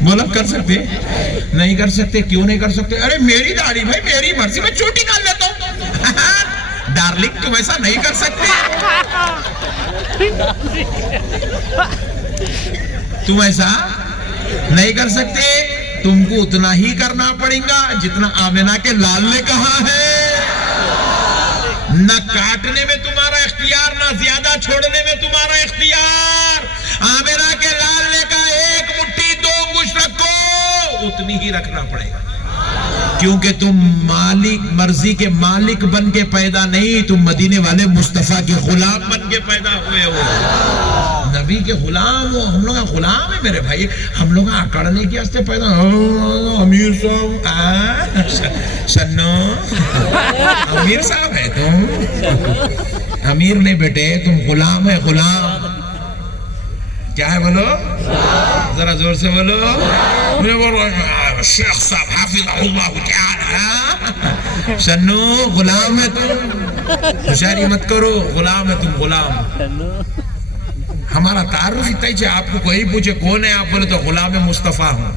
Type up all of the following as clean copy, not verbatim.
بولا کر سکتے نہیں کر سکتے. کیوں نہیں کر سکتے؟ ارے میری داڑھی بھائی میری مرضی، میں چوٹی ڈال لیتا ہوں. ڈارلنگ تم ایسا نہیں کر سکتے، تم ایسا نہیں کر سکتے. تم کو اتنا ہی کرنا پڑے گا جتنا آمنہ کے لال نے کہا ہے. نہ کاٹنے میں تمہارا اختیار، نہ زیادہ چھوڑنے میں تمہارا اختیار. آمنہ کے لال نے کہا ایک مٹھی 2 انگشت رکھو، اتنی ہی رکھنا پڑے گا. کیونکہ تم مالک مرضی کے مالک بن کے پیدا نہیں، تم مدینے والے مصطفیٰ کے غلام بن کے پیدا ہوئے ہو. نبی کے غلام ہو. ہم لوگ غلام ہیں میرے بھائی، ہم لوگ اکڑنے کی واسطے پیدا. امیر صاحب سنو، امیر صاحب ہے تم؟ امیر نہیں بیٹے، تم غلام ہے. غلام کیا ہے بولو؟ ذرا زور سے بولو. شیخ صاحب حافظ اللہ تعالی. سنو غلام ہے تم، ہوشیاری مت کرو. غلام ہے تم، غلام. ہمارا تعارف اتنا ہی. آپ کو کوئی پوچھے کون ہے، آپ بولے تو غلام مصطفیٰ ہوں.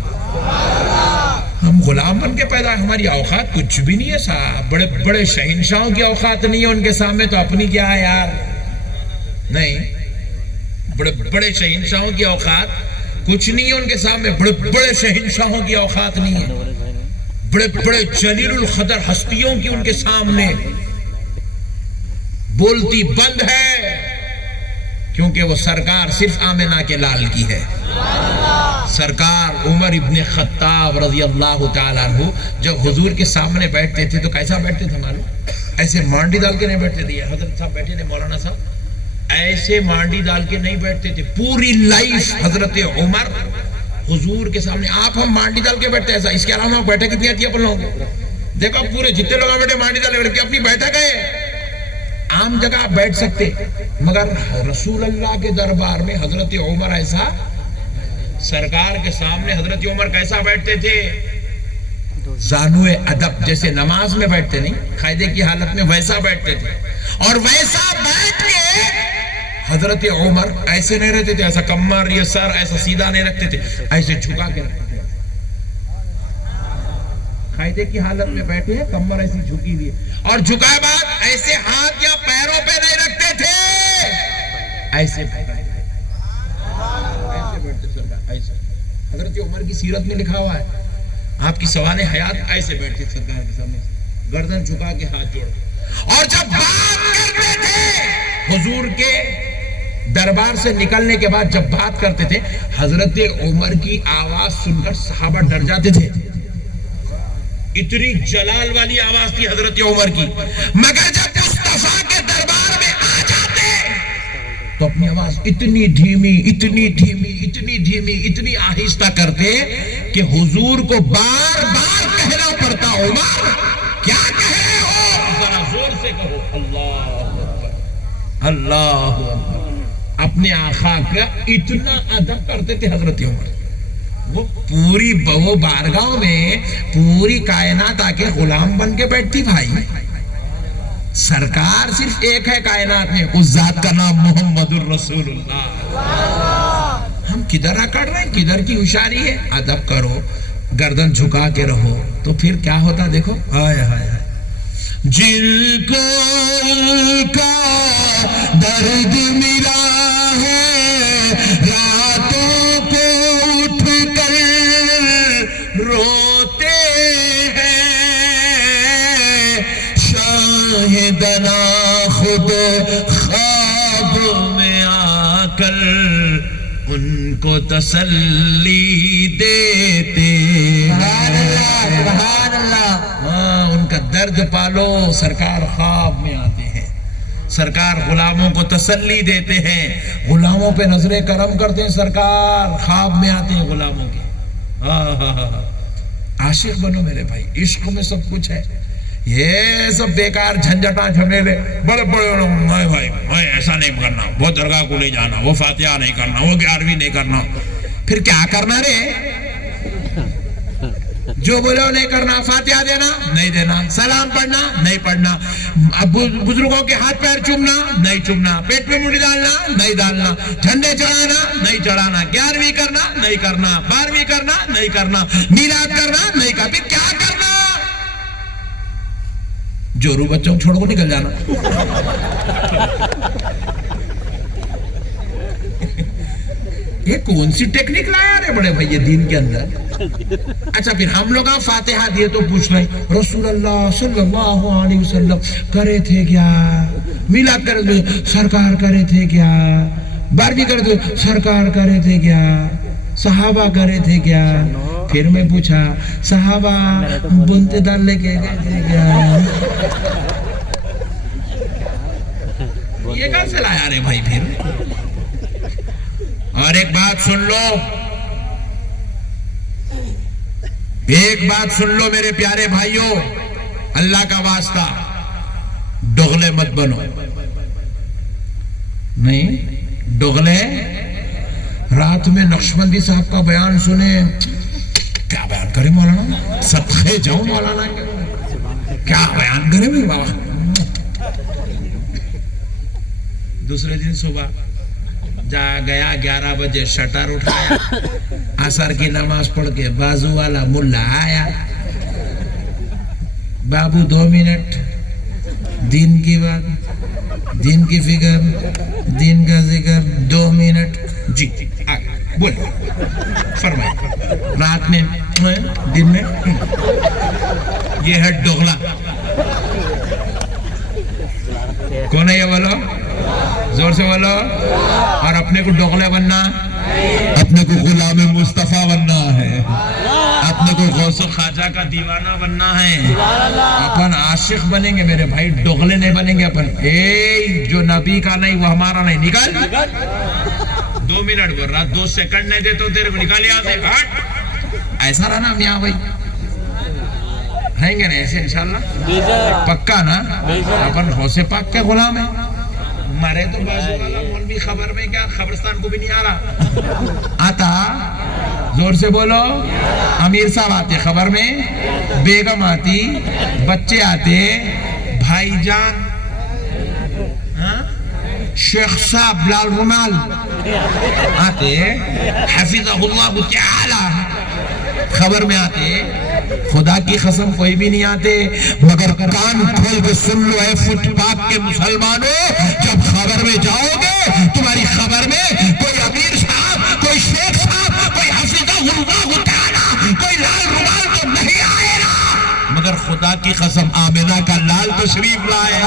ہم غلام بن کے پیدا. ہماری اوقات کچھ بھی نہیں ہے صاحب. بڑے بڑے شہنشاہوں کی اوقات نہیں ہے ان کے سامنے، تو اپنی کیا ہے یار؟ نہیں، بڑے بڑے شہنشاہوں کی اوقات کچھ نہیں ہے ان کے سامنے. بڑے بڑے شہنشاہوں کی اوقات نہیں ہے. بڑے بڑے جلیل القدر ہستیوں کی ان کے سامنے بولتی بند ہے، کیونکہ وہ سرکار صرف آمنہ کے لال کی ہے. سرکار عمر ابن خطاب رضی اللہ تعالیٰ عنہ جب حضور کے سامنے بیٹھتے تھے تو کیسا بیٹھتے تھے معلوم؟ ایسے مانڈی ڈال کے نہیں بیٹھتے تھے. حضرت صاحب بیٹھے تھے، مولانا صاحب ایسے مانڈی ڈال کے نہیں بیٹھتے تھے. پوری لائف حضرت عمر حضور کے سامنے. آپ ہم مانڈی ڈال کے بیٹھتے ایسا. اس کے علاوہ بیٹھے کتنی آتی ہے اپن لوگوں کو؟ دیکھو پورے جتنے لوگ بیٹھے مانڈی ڈال کے بیٹھے اپنی بیٹھک ہے. عام جگہ آپ بیٹھ سکتے، مگر رسول اللہ کے دربار میں حضرت عمر ایسا. سرکار کے سامنے حضرت عمر کیسا بیٹھتے تھے؟ زانوئے ادب، جیسے نماز میں بیٹھتے نہیں قاعدے کی حالت میں، ویسا بیٹھتے تھے. اور ویسا بیٹھ کے حضرت عمر ایسے نہیں رہتے تھے، ایسا کمر یا سر ایسا سیدھا نہیں رکھتے تھے، ایسے جھکا کے رکھتے تھے. قاعدے کی حالت میں بیٹھے ہیں، کمر ایسی جھکی ہوئی ہے، اور جھکائے بعد ایسے ہاتھ یا پیروں پہ نہیں رکھتے تھے، ایسے بیٹھتے. ایسے حضرت عمر کی سیرت میں لکھا ہوا ہے، آپ کی سوال حیات ایسے بیٹھتے سرکار کے سامنے، گردن جھکا کے ہاتھ جوڑ. اور جب بات کرتے تھے حضور کے دربار سے نکلنے کے بعد، جب بات کرتے تھے حضرت عمر کی آواز سن کر صحابہ ڈر جاتے تھے. اتنی جلال والی آواز تھی حضرت عمر کی، مگر جب مصطفیٰ کے دربار میں آ جاتے تو اپنی آواز اتنی دھیمی اتنی دھیمی اتنی دھیمی اتنی آہستہ کرتے کہ حضور کو بار بار کہنا پڑتا، عمر کیا کہہ رہے ہو؟ ذرا زور سے کہو اللہ اکبر اللہ اکبر. اپنے آقا کا اتنا ادب کرتے تھے حضرت عمر. وہ پوری بارگاہ میں پوری کائنات آ کے غلام بن کے بیٹھتی بھائی. سرکار صرف ایک ہے کائنات میں، اس ذات کا نام محمد الرسول اللہ. ہم کدھر اکڑ رہے ہیں؟ کدھر کی ہوشیاری ہے؟ ادب کرو، گردن جھکا کے رہو، تو پھر کیا ہوتا دیکھو. ہائے ہائے ہائے. جن کو ان کا درد ملا ہے، راتوں کو اٹھ کر روتے ہیں، شاہدنا خود خواب میں آ کر ان کو تسلی دیتے ہیں. سبحان اللہ. ہاں، ان کا درد پالو. سرکار خواب میں آتے ہیں، سرکار غلاموں کو تسلی دیتے ہیں، غلاموں پہ نظر کرم کرتے ہیں، سرکار خواب میں آتے ہیں غلاموں کے. عاشق بنو میرے بھائی. عشق میں سب کچھ ہے. یہ سب بیکار جھنجھٹاں جھمیلے بڑے بڑے لوگ، نہیں بھائی میں ایسا نہیں کرنا، وہ درگاہ کو لے جانا، وہ فاتحہ نہیں کرنا، وہ 11ویں نہیں کرنا. پھر کیا کرنا رے؟ جو بولے نہیں کرنا. فاتحہ دینا نہیں دینا، سلام پڑھنا نہیں پڑھنا، بزرگوں کے ہاتھ پیر چومنا نہیں چومنا، پیٹ میں منڈی ڈالنا نہیں ڈالنا، جھنڈے چڑھانا نہیں چڑھانا، 11ویں کرنا نہیں کرنا، 12ویں کرنا نہیں کرنا، میلاد کرنا نہیں کرنا، پھر کیا کرنا؟ جورو بچوں چھوڑ کو نکل جانا۔ یہ کون سی ٹیکنک لایا رہے بڑے بھائی دین کے اندر؟ اچھا پھر ہم لوگ فاتحہ دیے تو پوچھ رہے ہیں رسول اللہ صلی اللہ علیہ وسلم کرے تھے کیا؟ میلاد کرے تھے سرکار کرے تھے کیا؟ بارہویں کرے تھے سرکار کرے تھے کیا؟ صحابہ کرے تھے کیا؟ پھر میں پوچھا صحابہ بنتے دال لے کے گئے تھے کیا؟ یہ کہاں سے لایا رہے بھائی پھر؟ اور ایک بات سن لو، ایک بات سن لو میرے پیارے بھائیوں، اللہ کا واسطہ ڈغلے مت بنو، نہیں ڈغلے۔ رات میں نقشبندی صاحب کا بیان سنے، کیا بیان کرے مولانا، صدقے جاؤں مولانا کیا بیان کرے میرے بابا۔ دوسرے دن صبح جا گیا 11 بجے شٹر اٹھایا، عصر کی نماز پڑھ کے بازو والا ملا آیا، بابو 2 منٹ دین کی بات، دین کی فکر، دین کا ذکر، 2 منٹ جی بول فرمائے۔ رات میں دن میں یہ ہے ڈغلا، کون ہے یہ بولو، زور سے بولو۔ اور اپنے کو ڈغلے بننا، اپنے کو غلام مصطفیٰ بننا ہے، اپنے کو غوث و خواجہ کا دیوانہ بننا ہے، اپن عاشق بنیں گے میرے بھائی، ڈغلے نہیں بنیں گے اپن۔ اے جو نبی کا نہیں وہ ہمارا نہیں، نکل 2 منٹ بول رہا، 2 سیکنڈ نہیں دے تو تیرے کو نکال یہاں سے، ہٹ۔ ایسا رہنا میاں بھائی، رہیں گے نا ایسے انشاءاللہ، پکا نا؟ اپن غوث پاک کے غلام ہیں، مرے تو بازو والا مولوی خبر میں کیا، خبرستان کو بھی نہیں آ رہا آتا، زور سے بولو۔ امیر صاحب آتے خبر میں، بیگم آتی، بچے آتے، بھائی جان شیخ صاحب لال رومال آتے، حفظہ اللہ تعالی خبر میں آتے۔ خدا کی قسم کوئی بھی نہیں آتے، مگر کان کھول کے سن لو اے فٹ پاک کے مسلمانوں، جب خبر میں جاؤ گے تمہاری خبر میں کوئی امیر صاحب، کوئی شیخ صاحب، کوئی حفظہ اللہ تعالی، کوئی لال رومال تو نہیں آئے گا، مگر خدا کی قسم آمنہ کا لال تشریف لائے۔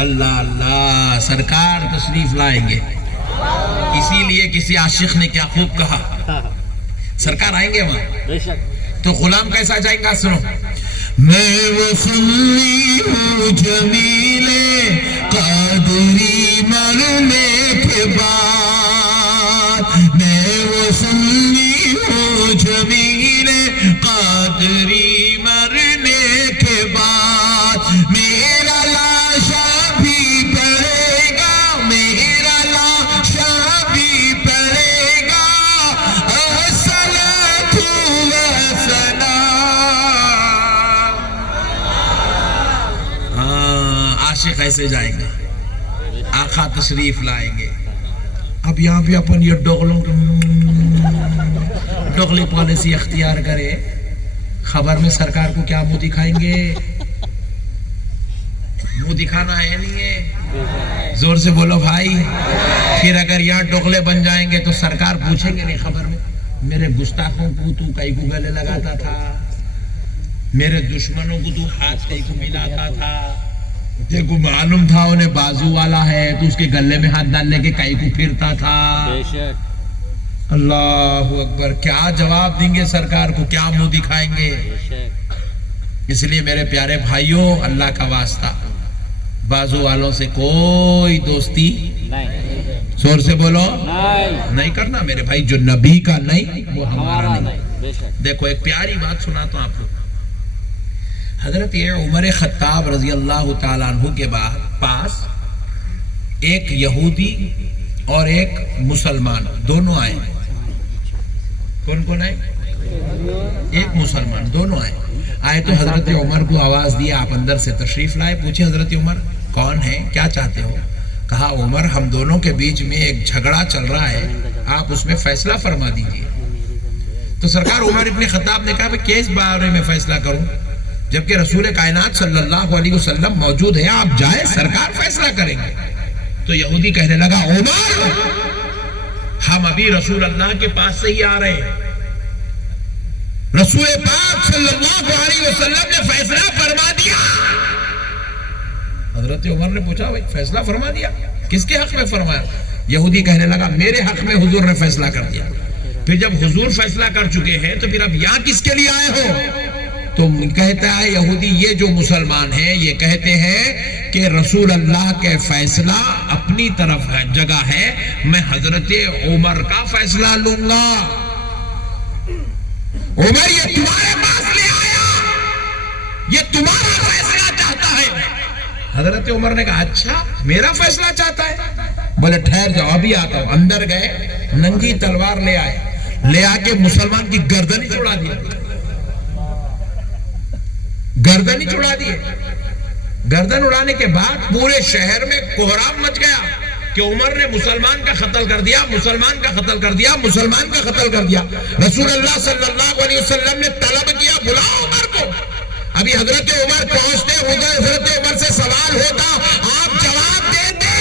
اللہ اللہ، سرکار تشریف لائیں گے، اسی لیے کسی عاشق نے کیا خوب کہا، سرکار آئیں گے وہاں تو غلام کیسا جائیں گا، سنو۔ میں وصلی ہوں جمیل قادری مرنے کے بعد، میں وصلی ہوں جمیل قادری مرنے کے بعد، میرا لاشا بھی پڑے گا، میرا لاشا بھی پڑے گا، الصلاۃ والسلام۔ عاشق ایسے جائیں گا، آقا تشریف لائیں گے۔ اب یہاں پہ اپن یہ ڈغلی پالیسی اختیار کرے، خبر میں سرکار کو کیا منہ دکھائیں گے؟ منہ دکھانا ہے نہیں ہے، زور سے بولو بھائی۔ پھر اگر یہاں ڈغلے بن جائیں گے تو سرکار پوچھیں گے نہیں خبر میں، میرے گستاخوں کو تو کئی کو گلے لگاتا تھا، میرے دشمنوں کو تو ہاتھ کئی کو ملاتا تھا، دیکھو معلوم تھا انہیں بازو والا ہے تو اس کے گلے میں ہاتھ ڈالنے کے کئی کو پھرتا تھا۔ اللہ اکبر، کیا جواب دیں گے سرکار کو، کیا منہ دکھائیں گے؟ اس لیے میرے پیارے بھائیوں، اللہ کا واسطہ بازو والوں سے کوئی دوستی زور سے بولو نہیں کرنا میرے بھائی، جو نبی کا نہیں وہ ہمارا نہیں۔ دیکھو ایک پیاری بات سناتا ہوں آپ کو۔ حضرت عمر خطاب رضی اللہ تعالیٰ عنہ کے پاس ایک یہودی اور ایک مسلمان دونوں آئے. کون کون آئے؟ ایک مسلمان، دونوں آئے تو حضرت عمر کو آواز دیا، آپ اندر سے تشریف لائے. پوچھے حضرت عمر کون ہے، کیا چاہتے ہو؟ کہا عمر ہم دونوں کے بیچ میں ایک جھگڑا چل رہا ہے، آپ اس میں فیصلہ فرما دیجئے. تو سرکار عمر ابن خطاب نے کہا کس بارے میں فیصلہ کروں، جبکہ رسول کائنات صلی اللہ علیہ وسلم موجود ہے، آپ جائے سرکار فیصلہ کریں گے. تو یہودی کہنے لگا عمر ہم ابھی رسول اللہ کے پاس سے ہی آ رہے ہیں، رسول پاک صلی اللہ علیہ وسلم نے فیصلہ فرما دیا. حضرت عمر نے پوچھا بھائی فیصلہ فرما دیا، کس کے حق میں فرمایا؟ یہودی کہنے لگا میرے حق میں حضور نے فیصلہ کر دیا. پھر جب حضور فیصلہ کر چکے ہیں تو پھر اب یہاں کس کے لیے آئے ہو؟ تو کہتا ہے یہودی یہ جو مسلمان ہیں یہ کہتے ہیں کہ رسول اللہ کے فیصلہ اپنی طرف ہے جگہ ہے، میں حضرت عمر کا فیصلہ لوں گا. عمر یہ تمہارے پاس لے آیا، یہ تمہارا فیصلہ چاہتا ہے. حضرت عمر نے کہا اچھا میرا فیصلہ چاہتا ہے؟ بولے ٹھہر جاؤ ابھی آتا ہوں. اندر گئے، ننگی تلوار لے آئے، لے آ کے مسلمان کی گردن ہی چھڑا دی. گردن ہی چھڑا دیے. گردن اڑانے کے بعد پورے شہر میں کوہرام مچ گیا کہ عمر نے مسلمان کا قتل کر دیا، مسلمان کا قتل کر دیا، مسلمان کا قتل کر دیا. رسول اللہ صلی اللہ علیہ وسلم نے طلب کیا بلاؤ عمر کو. ابھی حضرت عمر پہنچتے ہوگا، حضرت عمر سے سوال ہوتا، آپ جواب دیتے.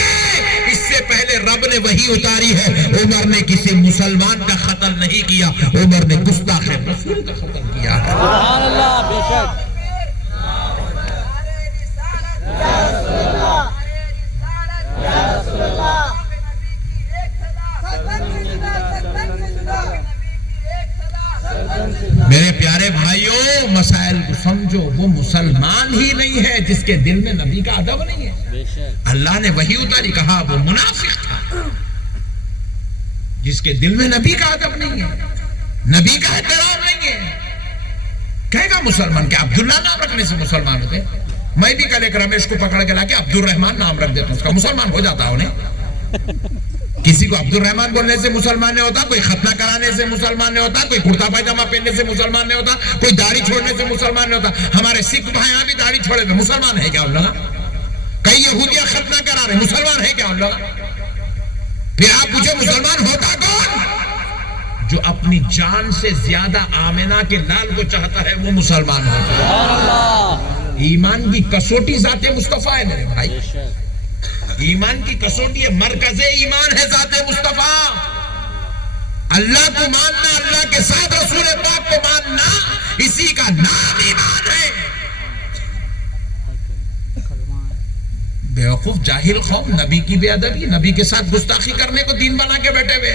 اس سے پہلے رب نے وحی اتاری ہے، عمر نے کسی مسلمان کا قتل نہیں کیا، عمر نے گستاخ رسول کا قتل کیا. سبحان اللہ. بے شک میرے پیارے بھائیوں مسائل کو سمجھو. وہ مسلمان ہی نہیں ہے جس کے دل میں نبی کا ادب نہیں ہے. اللہ نے وحی اتاری، کہا وہ منافق تھا جس کے دل میں نبی کا ادب نہیں ہے، نبی کا احترام نہیں ہے. کہے گا مسلمان کیا عبداللہ نام رکھنے سے مسلمان ہوتے؟ میں بھی کل ایک رمیش کو پکڑ کے لا کے عبد الرحمن نام رکھ دیتا ہوں، اس کا مسلمان ہو جاتا انہیں. کسی کو عبد الرحمن بولنے سے مسلمان نہیں ہوتا، کوئی ختنہ کرانے سے مسلمان نہیں ہوتا، کوئی کرتا پائجامہ پہننے سے مسلمان نہیں ہوتا، کوئی داڑھی چھوڑنے سے مسلمان نہیں ہوتا. ہمارے سکھ بھائیاں بھی داڑھی چھوڑے ہوئے مسلمان ہیں کیا ان لوگ؟ کئی یہودیاں ختنہ کرا رہے مسلمان ہیں کیا ان لوگ؟ پھر آپ پوچھو مسلمان ہوتا کون؟ جو اپنی جان سے زیادہ آمنہ کے لال کو چاہتا ہے وہ مسلمان ہوتا ہے. ایمان کی کسوٹی ذات مصطفیٰ ہے میرے بھائی، ایمان کی کسوٹی ہے، مرکز ایمان ہے ذات مصطفیٰ. اللہ کو ماننا، اللہ کے ساتھ رسول پاک کو ماننا، اسی کا نام ایمان ہے. بیوقوف جاہل قوم نبی کی بے ادبی، نبی کے ساتھ گستاخی کرنے کو دین بنا کے بیٹھے ہوئے،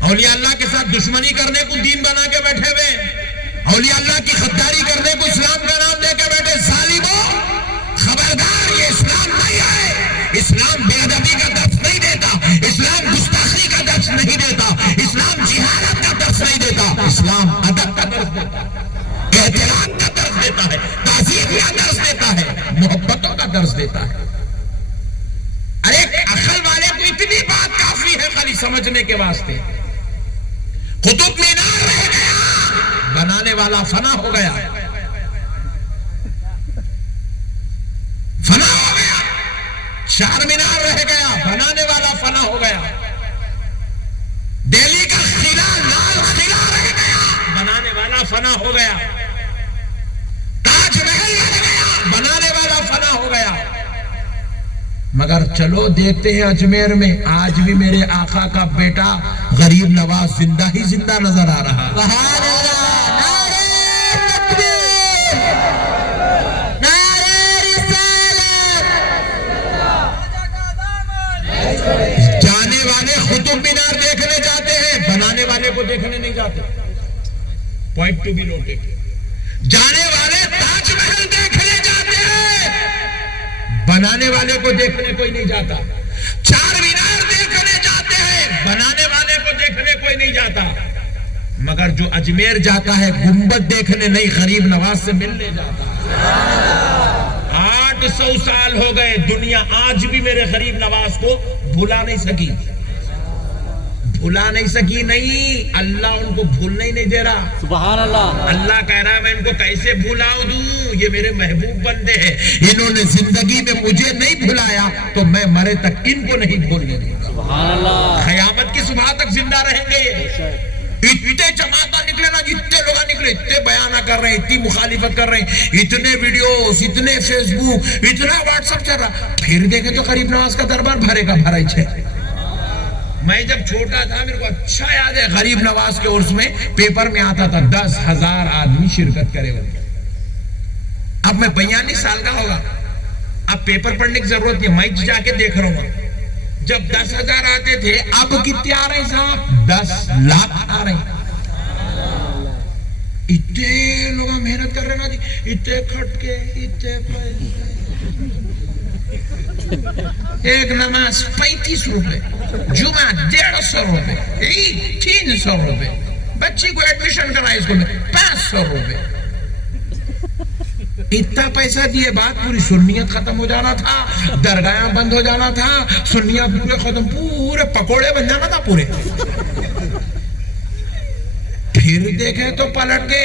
اولیاء اللہ کے ساتھ دشمنی کرنے کو دین بنا کے بیٹھے ہوئے، اولیاء اللہ کی خداری کرنے کو اسلام کا نام دے کے بیٹھے. ظالموں خبردار، یہ اسلام نہیں ہے. اسلام بے ادبی کا درس نہیں دیتا، اسلام گستاخی کا درس نہیں دیتا، اسلام جہالت کا درس نہیں دیتا. اسلام ادب کا درس دیتا ہے، احترام کا درس دیتا ہے، تعظیم کا درس دیتا ہے، محبتوں کا درس دیتا ہے. ارے عقل والے کو اتنی بات کافی ہے خالی سمجھنے کے واسطے. قطب مینار رہ گیا، بنانے والا فنا ہو گیا، فنا ہو گیا. چار مینار رہ گیا، بنانے والا فنا ہو گیا. دہلی کا قلعہ لال قلعہ رہ گیا، بنانے والا فنا ہو گیا. تاج محل رہ گیا، بنانے والا فنا ہو گیا. مگر چلو دیکھتے ہیں اجمیر میں آج بھی میرے آقا کا بیٹا غریب نواز زندہ ہی زندہ نظر آ رہا. جانے والے قطب مینار دیکھنے جاتے ہیں، بنانے والے کو دیکھنے نہیں جاتے. Point to be noted. جانے والے تاج محل دیکھنے جاتے ہیں، بنانے والے کو دیکھنے کوئی نہیں جاتا. چار مینار دیکھنے جاتے ہیں، بنانے والے کو دیکھنے کوئی نہیں جاتا. مگر جو اجمیر جاتا ہے گنبد دیکھنے نہیں، غریب نواز سے ملنے جاتا. 8 700 سال ہو گئے، دنیا آج بھی میرے غریب نواز کو بھلا نہیں سکی، بھلا نہیں سکی۔ نہیں، اللہ ان کو بھولنے ہی نہیں دے رہا۔ سبحان اللہ۔ اللہ کہہ رہا ہے میں ان کو کیسے بھلاؤ دوں، یہ میرے محبوب بندے ہیں، انہوں نے زندگی میں مجھے نہیں بھلایا تو میں مرے تک ان کو نہیں بھولنے دوں گا۔ سبحان اللہ۔ قیامت کی صبح تک زندہ رہیں گے یہ۔ اتنے جماعتاں نکلے نا، جتنے لوگ نکلے، اتنے بیانہ کر رہے ہیں، اتنی مخالفت کر رہے ہیں، اتنے ویڈیوز، اتنے فیس بک، اتنا واٹس ایپ چل رہا، پھر دیکھیں تو غریب نواز کا دربار بھرے گا بھرا ہی ہے۔ میں جب چھوٹا تھا میرے کو اچھا یاد ہے، غریب نواز کے عرس میں پیپر میں آتا تھا 10,000 آدمی شرکت کرے ہوئے۔ اب میں 42 سال کا ہوگا، اب پیپر پڑھنے کی ضرورت نہیں، میں جا کے دیکھ رہا ہوں۔ جب 10,000 آتے تھے، اب کتنے آ رہے ہیں صاحب؟ 10 لاکھ آ رہے ہیں۔ اتنے لوگ محنت کر رہے ہیں نا جی، اتنے کھٹ کے، اتنے پیسے۔ ایک نماز 35 روپے، جمعہ 150 روپے، عید 300 روپے، بچی کو ایڈمیشن کرائے اسکول میں 500 روپے۔ اتنا پیسہ دیے بعد پوری سنیت ختم ہو جانا تھا، درگاہیں بند ہو جانا تھا، سنیت پورے ختم، پورے پکوڑے بن جانا تھا پورے۔ پھر دیکھیں تو پلٹ کے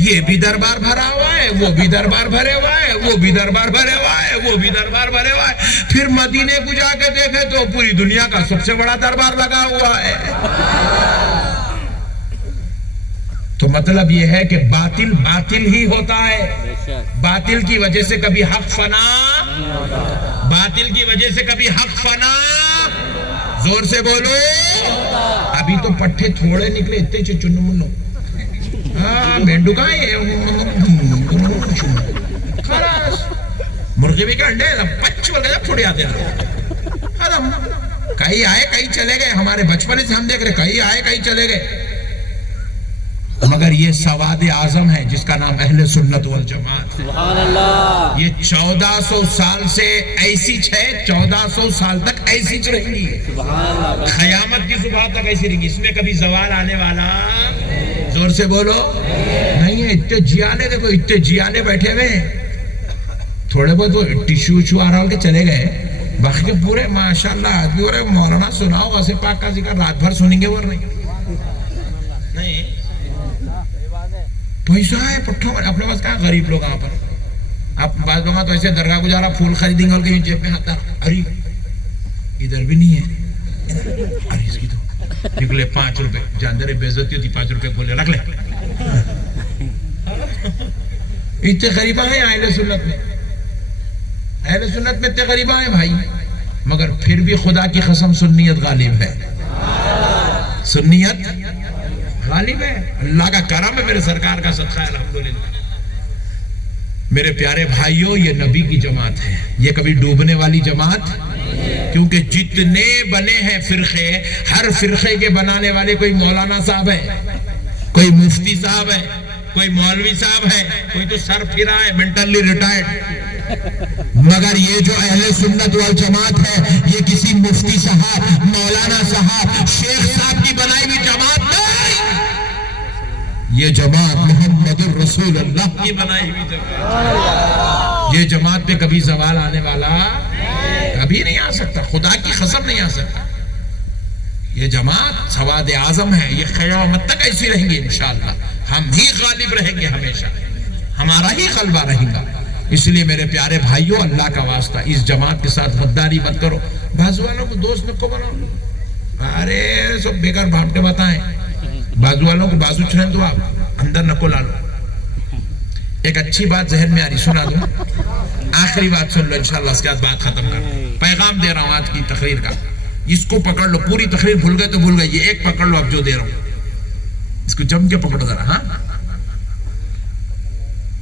یہ بھی دربار بھرا ہوا ہے، وہ بھی دربار بھرے ہوا ہے، وہ بھی دربار بھرے ہوا ہے، وہ بھی دربار بھرے ہوا ہے۔ پھر مدینے کو جا کے دیکھیں تو پوری دنیا کا سب سے بڑا دربار لگا ہوا ہے۔ تو مطلب یہ ہے کہ باطل باطل ہی ہوتا ہے، باطل کی وجہ سے کبھی حق فنا، باطل کی وجہ سے کبھی حق فنا۔ زور سے بولو۔ ابھی تو پٹھے تھوڑے نکلے، اتنے چنو منو، مینڈو کا خلاص، مرغی بھی کا انڈے پچ وغیرہ پھوڑے آتے ختم۔ کہیں آئے کہیں چلے گئے، ہمارے بچپنے سے ہم دیکھ رہے، کہیں آئے کہیں چلے گئے۔ مگر یہ سواد اعظم ہے جس کا نام اہل سنت والجماعت۔ سبحان اللہ۔ یہ 1400 سال سے ایسی ہے، 1400 سال تک ایسی رہیں گی، سبحان اللہ۔ قیامت کی صبح تک ایسی رہیں گی، اس میں کبھی زوال آنے والا، زور سے بولو، نہیں ہے۔ اتنے جیانے دیکھو، اتنے جیانے بیٹھے ہوئے ہیں، تھوڑے بہت وہ ٹیشو ویشو آ رہا ہو کے چلے گئے، باقی کے پورے ماشاءاللہ آدمی ہو رہے۔ مولانا سناؤ غوث پاک کا ذکر رات بھر سنیں گے، ور نہیں پیسہ ہے پٹھوں میں اپنے پاس۔ کہاں غریب لوگ یہاں پر، آپ بعض لوگ تو ایسے درگاہ کو جا رہا پھول خریدیں گے اور کہیں جیب میں ہاتھ ڈالا، ارے ادھر بھی نہیں ہے، ارے اس کی تو نکلے 5 روپے، جاندر بے عزتی ہوتی، 5 روپے بولے رکھ لے۔ اتنے غریباں ہیں اہل سنت میں، اہل سنت میں اتنے غریباں ہیں بھائی، مگر پھر بھی خدا کی قسم سنیت غالب ہے، سنیت غالب ہے۔ اللہ کا کرم ہے، میرے سرکار کا صدقہ ہے، الحمدللہ۔ میرے پیارے بھائیوں، یہ نبی کی جماعت ہے، یہ کبھی ڈوبنے والی جماعت، کیونکہ جتنے بنے ہیں فرقے، ہر فرقے کے بنانے والے کوئی مولانا صاحب ہے، کوئی مفتی صاحب ہے، کوئی مولوی صاحب ہے، کوئی تو سر پھرا ہے، مینٹلی ریٹائرڈ۔ مگر یہ جو اہل سنت والجماعت ہے، یہ کسی مفتی صاحب، مولانا صاحب، شیخ صاحب کی بنائی ہوئی جماعت نہیں، یہ جماعت محمد الرسول اللہ کی بنائی ہوئی جماعت۔ یہ جماعت پہ کبھی زوال آنے والا کبھی نہیں آ سکتا، خدا کی قسم نہیں آ سکتا۔ یہ جماعت سواد اعظم ہے، یہ قیامت تک ایسی رہیں گی انشاءاللہ، ہم ہی غالب رہیں گے ہمیشہ، ہمارا ہی غلبہ رہے گا۔ اس لیے میرے پیارے بھائیوں، اللہ کا واسطہ اس جماعت کے ساتھ غداری مت کرو، بازو والوں کو دوست نکو بناؤ، ارے سب بیکار بھاپٹے بتائیں، بازو والوں کو بازو چھڑیں دو، آپ اندر نکو لا لو۔ ایک اچھی بات ذہن میں آ رہی، سنا دوں، آخری بات سن لو انشاءاللہ، اس کے بعد بات ختم کر، پیغام دے رہا ہوں آج کی تقریر کا، اس کو پکڑ لو، پوری تقریر بھول گئے تو بھول گئے، یہ ایک پکڑ لو اب جو دے رہا ہوں، اس کو جم کے پکڑو ذرا۔ ہاں،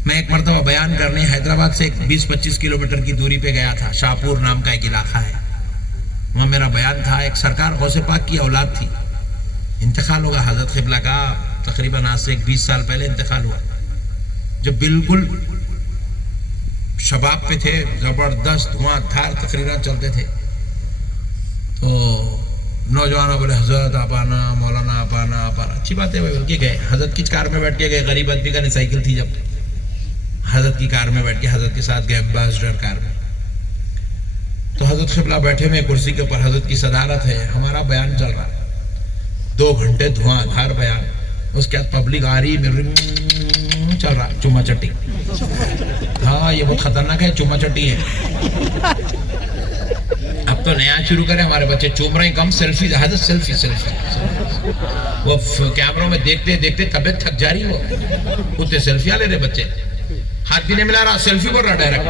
میں ایک مرتبہ بیان کرنے حیدرآباد سے 20-25 کلومیٹر کی دوری پہ گیا تھا، شاہپور نام کا ایک علاقہ ہے، وہاں میرا بیان تھا۔ ایک سرکار غوث پاک کی اولاد تھی، انتقال ہوگا حضرت قبلہ کا، تقریباً آج سے 20 سال پہلے انتقال ہوا، جب بالکل شباب پہ تھے، زبردست وہاں تھار تقریرات چلتے تھے، تو نوجوانوں بولے حضرت آپ آنا، مولانا آپ آنا، آپ آنا، اچھی بات ہے، بلکہ گئے، حضرت کی کار میں بیٹھ کے گئے، غریب آدمی کا سائیکل تھی، جب حضرت کی کار میں بیٹھ کے حضرت کے ساتھ گئے ایمبیسڈر کار میں. تو حضرت قبلہ بیٹھے ہوئے کرسی کے اوپر، حضرت کی صدارت ہے، ہمارا بیان چل رہا 2 گھنٹے دھواں دھار بیان. اس کے بعد پبلک آ رہی چل رہا چما چٹی. ہاں یہ بہت خطرناک ہے، چما چٹی ہے. اب تو نیا شروع کرے، ہمارے بچے چوم رہے ہیں کم، سیلفی حضرت سیلفی سیلفی. وہ کیمروں میں دیکھتے دیکھتے طبیعت تھک جا رہی، وہ اتنے سیلفیاں لے رہے بچے، ہاتھ بھی نہیں ملا رہا، سیلفی بول رہا ڈائریکٹ.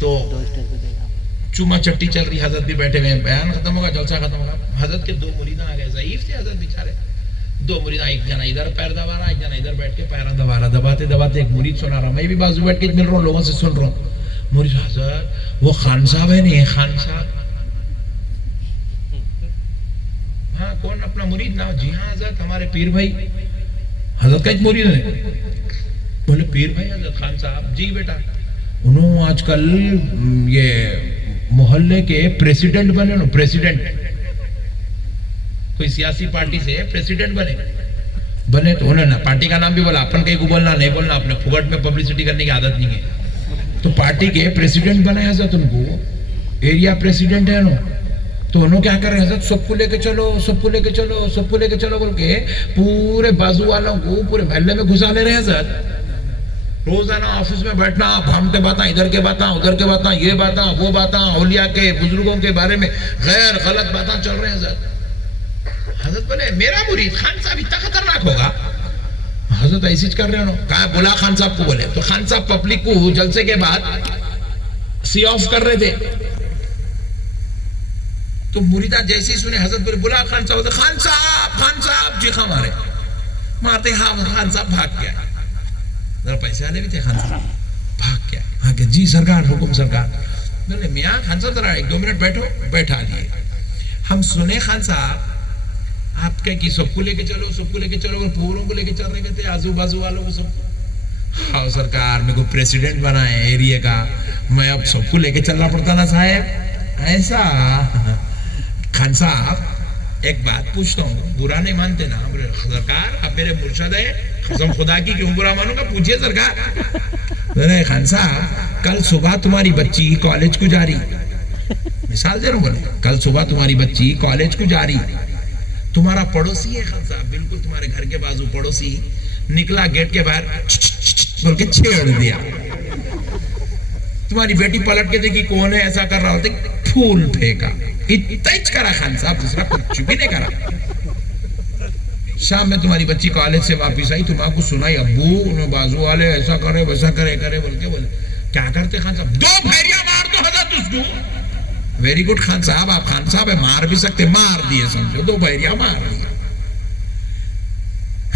تو چوما چٹی چل رہی، حضرت بھی بیٹھے ہوئے، بیان ختم ہوگا، جلسہ ختم ہوگا. حضرت کے 2 مریداں آ گئے، ضعیف تھے حضرت بیچارے. 2 مریداں، ایک جنا ادھر پیر دبا رہا، ایک جنا ادھر بیٹھ کے پیراں دبا رہا. دباتے دباتے ایک مرید سنا رہا، میں بھی بازو بیٹھ کے مل رہا ہوں، لوگوں سے سن رہا ہوں. مرید: حضرت وہ خان صاحب ہے نہیں، خان صاحب. ہاں کون؟ اپنا مرید نا. جی ہاں حضرت ہمارے پیر بھائی. حضرت کا ایک مرید ہے. بولے پیر بھائی حضرت خان صاحب. جی بیٹا. انہوں آج کل یہ محلے کے پریسیڈنٹ بنے نا، پریسیڈنٹ کوئی سیاسی پارٹی سے پریسیڈنٹ بنے تو انہوں نے پارٹی کا نام بھی بولا. اپن کہیں کو بولنا نہیں بولنا، اپنے پھگٹ میں پبلسٹی کرنے کی عادت نہیں ہے. تو پارٹی کے پریسیڈنٹ بنے حضرت، ان کو ایریا پریسیڈنٹ ہے نا. تو انہوں کیا کر رہے ہیں حضرت، سب کو لے کے چلو، سب کو لے کے چلو، سب کو لے کے چلو بول کے پورے بازو والوں کو پورے محلے میں گھسا لے رہے ہیں حضرت. روزانہ آفس میں بیٹھنا، بھامتے باتاں، ادھر کے باتاں ادھر کے باتاں، یہ باتاں وہ باتاں، اولیاء کے بزرگوں کے بارے میں غیر غلط باتاں چل رہے ہیں حضرت. حضرت بولے میرا مرید خان صاحب اتنا خطرناک ہوگا؟ حضرت ایسی کر رہے ہو. کہا بلا خان صاحب کو. بولے تو خان صاحب پبلک کو جلسے کے بعد سی آف کر رہے تھے. تو مریدہ جیسے ہی سنے حضرت بولے بلا خان صاحب. خان صاحب، خان صاحب، جی خاں مارتے. ہاں خان صاحب بھاگ گیا. ذرا پیسے والے بھی تھے. خان صاحب بھاگ گیا. ہاں کہ جی سرکار، حکم سرکار. بولے میاں خان صاحب ذرا 1-2 منٹ بیٹھو. بیٹھا لیے. ہم سنے خان صاحب آپ کہ سب کو لے کے چلو، سب کو لے کے چلو، پوروں کو لے کے چل رہے تھے، آزو بازو والوں کو سب. ہاں سرکار میرے کو پریسیڈنٹ بنا ہے ایریا کا، میں اب سب کو لے کے چلنا پڑتا نا صاحب. ایسا خان صاحب ایک بات پوچھتا ہوں، برا نہیں مانتے نا؟ بولے سرکار آپ میرے مرشد ہے، قسم خدا کی کیوں برا مانوں گا؟ پوچھئے سرکار. بولے خان صاحب کل صبح تمہاری بچی کالج کو جا رہی، مثال دے رہا ہوں. بولے کل صبح تمہاری بچی کالج کو جا رہی، تمہارا پڑوسی ہے خان صاحب، بالکل تمہارے گھر کے بازو پڑوسی نکلا گیٹ کے باہر بول کے چھیڑ دیا. تمہاری بیٹی پلٹ کے دیکھی کون ہے ایسا کر رہا ہوتا، پھول پھینکا. اتنا ہی کرا خان صاحب، دوسرا کچھ بھی نہیں کرا. شام میں تمہاری بچی کالج سے واپس آئی، تم آپ کو سنائی ابو انہوں بازو والے ایسا کرے ویسا کرے بول کے. بولے کیا کرتے خان صاحب؟ 2 پھیریاں مار دو حضرت اس کو. ویری گڈ خان صاحب، آپ خان صاحب ہے، مار بھی سکتے، مار دیے سمجھو، 2 پھیریاں مار دیے.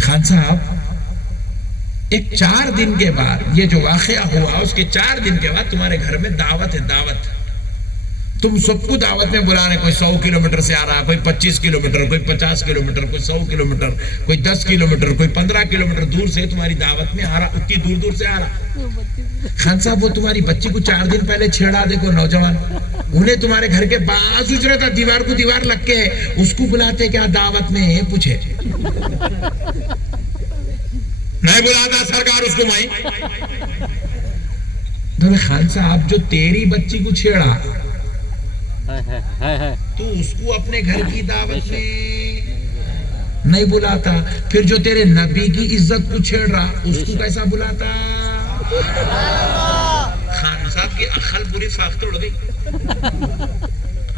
خان صاحب ایک 4 دن کے بعد یہ جو واقعہ ہوا، اس کے 4 دن کے بعد تمہارے گھر میں دعوت ہے. دعوت تم سب کو دعوت میں بلا رہے. کوئی 100 کلومیٹر سے آ رہا، کوئی 25 کلومیٹر، کوئی 50 کلومیٹر، کوئی 100 کلومیٹر، کوئی 10 کلومیٹر، کوئی 15 کلومیٹر دور سے تمہاری دعوت میں آ رہا، اتنی دور دور سے آ رہا. خان صاحب وہ تمہاری بچی کو 4 دن پہلے چھیڑا، دیکھو نوجوان، انہیں تمہارے گھر کے باز اجرا تھا، دیوار کو دیوار لگ کے، اس کو بلاتے کیا دعوت میں؟ پوچھے نہیں بلاتا سرکار اس کو. میں خان صاحب جو تیری بچی کو چھیڑا تو اس کو اپنے گھر کی دعوت میں نہیں بلاتا، پھر جو تیرے نبی کی عزت کو چھیڑ رہا اس کو کیسا بلاتا؟ خان صاحب کی عقل پوری فاختہ اڑ گئی.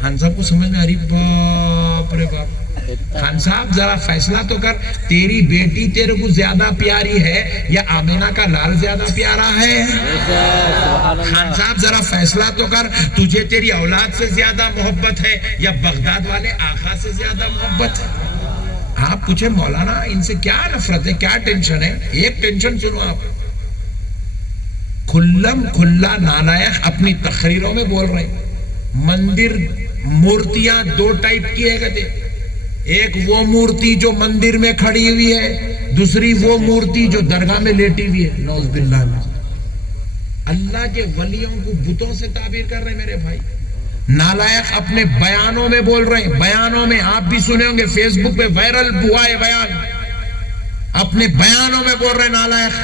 خان صاحب کو سمجھ میں آ رہی، باپ رے باپ. خان صاحب ذرا فیصلہ تو کر، تیری بیٹی تیرے کو زیادہ پیاری ہے یا آمینہ کا لال زیادہ پیارا ہے؟ خان صاحب ذرا فیصلہ تو کر، تجھے تیری اولاد سے زیادہ محبت ہے یا بغداد والے آقا سے زیادہ محبت ہے؟ آپ پوچھے مولانا ان سے کیا نفرت ہے، کیا ٹینشن ہے؟ ایک ٹینشن سنو آپ. کھلم کھلا نالائق اپنی تقریروں میں بول رہے ہیں مندر مورتیاں 2 ٹائپ کی ہے کہتے. ایک وہ مورتی جو مندر میں کھڑی ہوئی ہے، دوسری وہ مورتی جو درگاہ میں لیٹی ہوئی ہے. نعوذ باللہ. اللہ کے ولیوں کو بتوں سے تعبیر کر رہے ہیں میرے بھائی. نالائق اپنے بیانوں میں بول رہے ہیں، بیانوں میں آپ بھی سنے ہوں گے، فیس بک پہ وائرل ہوا ہے بیان. اپنے بیانوں میں بول رہے نالائق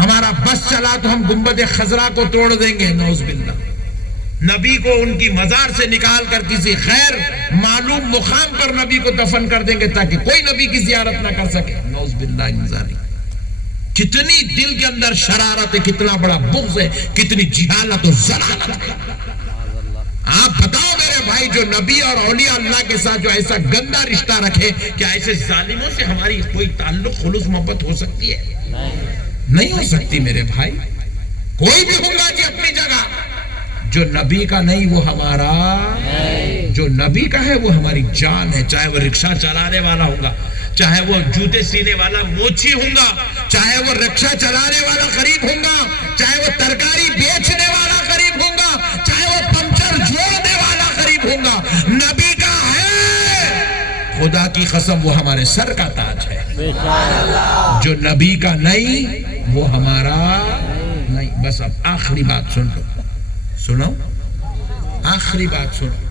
ہمارا بس چلا تو ہم گنبد خضرا کو توڑ دیں گے، نعوذ باللہ۔ نبی کو ان کی مزار سے نکال کر کسی غیر معلوم مقام پر نبی کو دفن کر دیں گے تاکہ کوئی نبی کی زیارت نہ کر سکے، نعوذ باللہ من ذالک۔ کتنی دل کے اندر شرارت ہے، کتنا بڑا بغض ہے، کتنی جہالت و ضلالت ہے۔ آپ بتاؤ میرے بھائی، جو نبی اور اولیاء اللہ کے ساتھ جو ایسا گندا رشتہ رکھے، کیا ایسے ظالموں سے ہماری کوئی تعلق خلوص محبت ہو سکتی ہے؟ نہیں ہو سکتی میرے بھائی۔ کوئی بھی ہوگا جی اپنی جگہ، جو نبی کا نہیں وہ ہمارا، جو نبی کا ہے وہ ہماری جان ہے، چاہے وہ رکشہ چلانے والا ہوگا، چاہے وہ جوتے سینے والا موچی ہوگا، چاہے وہ رکشہ چلانے والا غریب ہوگا، چاہے وہ ترکاری بیچنے والا غریب ہوگا، چاہے وہ پنچر جوڑنے والا غریب ہوگا، نبی کا ہے، خدا کی قسم وہ ہمارے سر کا تاج ہے۔ جو نبی کا نہیں وہ ہمارا نہیں۔ بس اب آخری بات سن لو، سنو، آخری بات سنو۔